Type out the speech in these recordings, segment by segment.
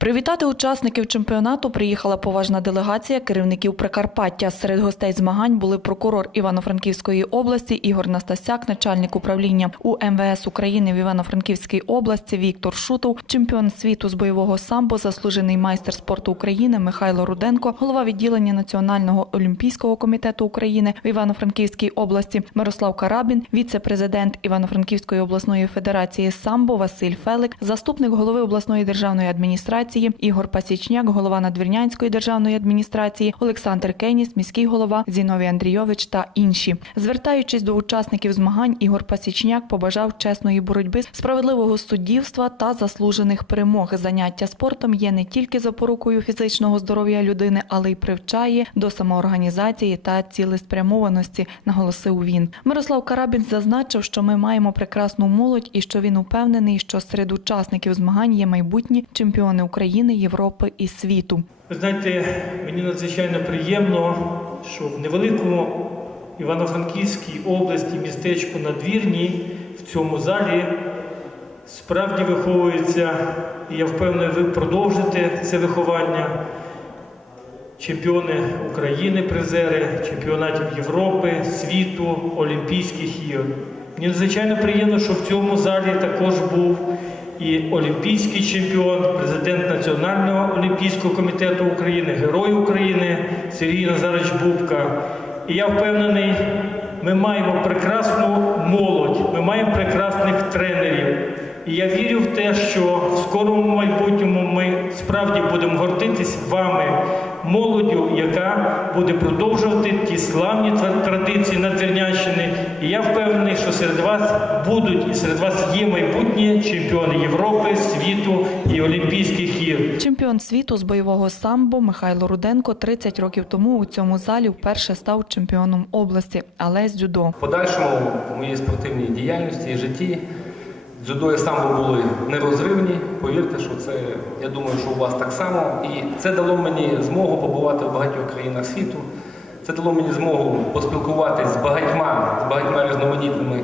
Привітати учасників чемпіонату приїхала поважна делегація керівників Прикарпаття. Серед гостей змагань були прокурор Івано-Франківської області Ігор Настасяк, начальник управління УМВС України в Івано-Франківській області Віктор Шутов, чемпіон світу з бойового самбо, заслужений майстер спорту України Михайло Руденко, голова відділення Національного олімпійського комітету України в Івано-Франківській області Мирослав Карабін, віце-президент Івано-Франківської обласної федерації самбо Василь Фелик, заступник голови обласної державної адміністрації Ігор Пасічняк, голова Надвірнянської державної адміністрації, Олександр Кеніс, міський голова Зіновій Андрійович та інші. Звертаючись до учасників змагань, Ігор Пасічняк побажав чесної боротьби, справедливого суддівства та заслужених перемог. Заняття спортом є не тільки запорукою фізичного здоров'я людини, але й привчає до самоорганізації та цілеспрямованості, наголосив він. Мирослав Карабін зазначив, що ми маємо прекрасну молодь і що він упевнений, що серед учасників змагань є майбутні чемпіони України, Європи і світу. Ви знаєте, мені надзвичайно приємно, що в невеликому Івано-Франківській області, містечку Надвірній, в цьому залі справді виховується, і я впевнений, ви продовжите це виховання. Чемпіони України, призери, чемпіонатів Європи, світу, Олімпійських ігор. Мені надзвичайно приємно, що в цьому залі також був і олімпійський чемпіон, президент Національного олімпійського комітету України, Герой України Сергій Назарович Бубка. І я впевнений, ми маємо прекрасну молодь, ми маємо прекрасних тренерів. І я вірю в те, що в скорому майбутньому ми справді будемо гордитись вами, молоддю, яка буде продовжувати ті славні тра- традиції Надвірнянщини. І я впевнений, що серед вас будуть і серед вас є майбутні чемпіони Європи, світу і Олімпійських ігор. Чемпіон світу з бойового самбо Михайло Руденко 30 років тому у цьому залі вперше став чемпіоном області, але з дзюдо. В подальшому в моїй спортивній діяльності і житті дзюдо і самбо були нерозривні. Повірте, що це, я думаю, що у вас так само. І це дало мені змогу побувати в багатьох країнах світу. Це дало мені змогу поспілкуватися з багатьма, з багатьма різноманітними,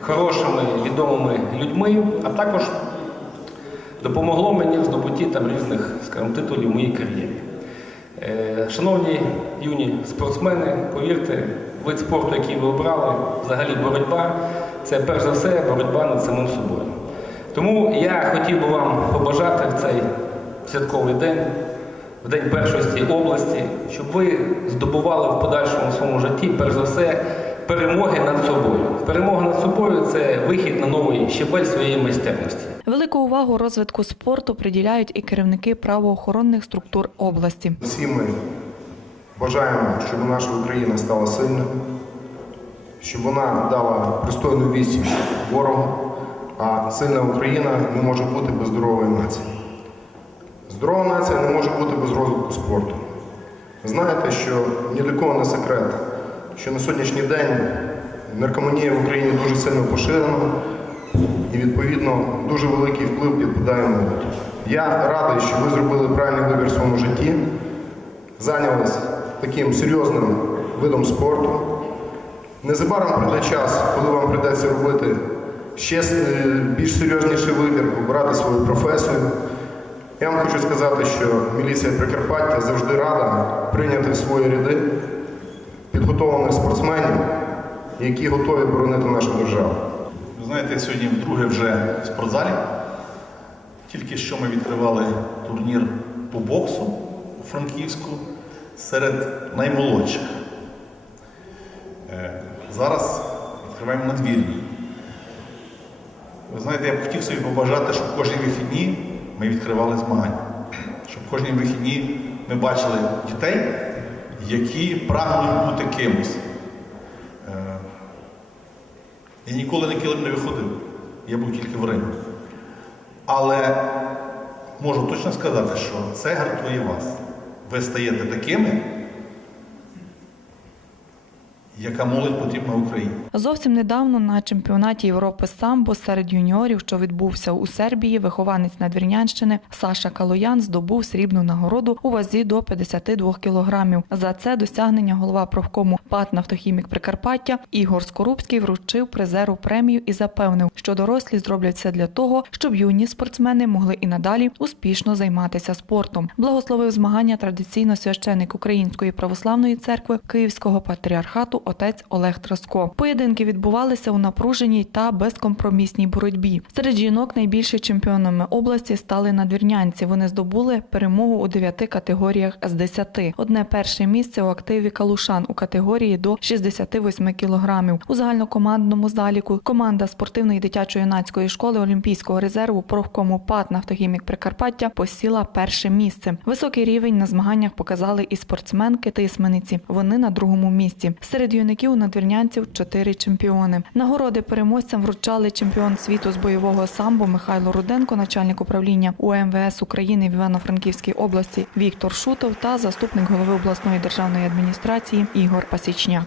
хорошими, відомими людьми, а також допомогло мені в здобутті там різних скажімо, титулів в моїй кар'єрі. Е, Шановні юні спортсмени, повірте, вид спорту, який ви обрали, взагалі боротьба, це перш за все боротьба над самим собою. Тому я хотів би вам побажати в цей святковий день, в день першості області, щоб ви здобували в подальшому своєму житті, перш за все, перемоги над собою. Перемога над собою це вихід на новий щебель своєї майстерності. Велику увагу розвитку спорту приділяють і керівники правоохоронних структур області. Всі ми бажаємо, щоб наша Україна стала сильною, щоб вона дала пристойну вість ворогу, а сильна Україна не може бути без здорової нації. Здорова нація не може бути без розвитку спорту. Знаєте, що ні для кого не секрет, що на сьогоднішній день наркоманія в Україні дуже сильно поширена і, відповідно, дуже великий вплив підпадає молодь. Я радий, що ви зробили правильний вибір в своєму житті, зайнялись таким серйозним видом спорту. Незабаром прийде час, коли вам прийдеться робити ще е, більш серйозніший вибір, обирати свою професію. Я вам хочу сказати, що міліція Прикарпаття завжди рада прийняти в свої ряди підготовлених спортсменів, які готові боронити нашу державу. Ви знаєте, сьогодні вдруге вже в спортзалі. Тільки що ми відкривали турнір по боксу у Франківську серед наймолодших. Зараз відкриваємо надвірні. Ви знаєте, я б хотів собі побажати, щоб кожні вихідні ми відкривали змагання. Щоб кожні вихідні ми бачили дітей, які прагнуть бути кимось. Е, я ніколи на килим не виходив. Я був тільки в Римі. Але можу точно сказати, що це гартує вас. Ви стаєте такими, яка молодь потрібна Україні. Зовсім недавно на чемпіонаті Європи самбо серед юніорів, що відбувся у Сербії, вихованець Надвірнянщини Саша Калоян здобув срібну нагороду у вазі до 52 кілограмів. За це досягнення голова профкому ПАТ «Нафтохімік Прикарпаття Ігор Скорубський вручив призеру премію і запевнив, що дорослі зроблять все для того, щоб юні спортсмени могли і надалі успішно займатися спортом. Благословив змагання традиційно священик Української православної церкви Київського патріархату отець Олег Траско. Поєдинки відбувалися у напруженій та безкомпромісній боротьбі. Серед жінок найбільше чемпіонами області стали надвірнянці. Вони здобули перемогу у дев'яти категоріях з 10. Одне перше місце у активі Калушан у категорії до 68 кілограмів. У загальнокомандному заліку команда спортивної дитячо-юнацької школи Олімпійського резерву профкому ПАТ «Нафтохімік Прикарпаття посіла перше місце. Високий рівень на змаганнях показали і спортсменки тисмениці. Вони на другому місці. Серед юнаків надвірнянців чотири чемпіони. Нагороди переможцям вручали чемпіон світу з бойового самбо Михайло Руденко, начальник управління УМВС України в Івано-Франківській області Віктор Шутов та заступник голови обласної державної адміністрації Ігор Пасічняк.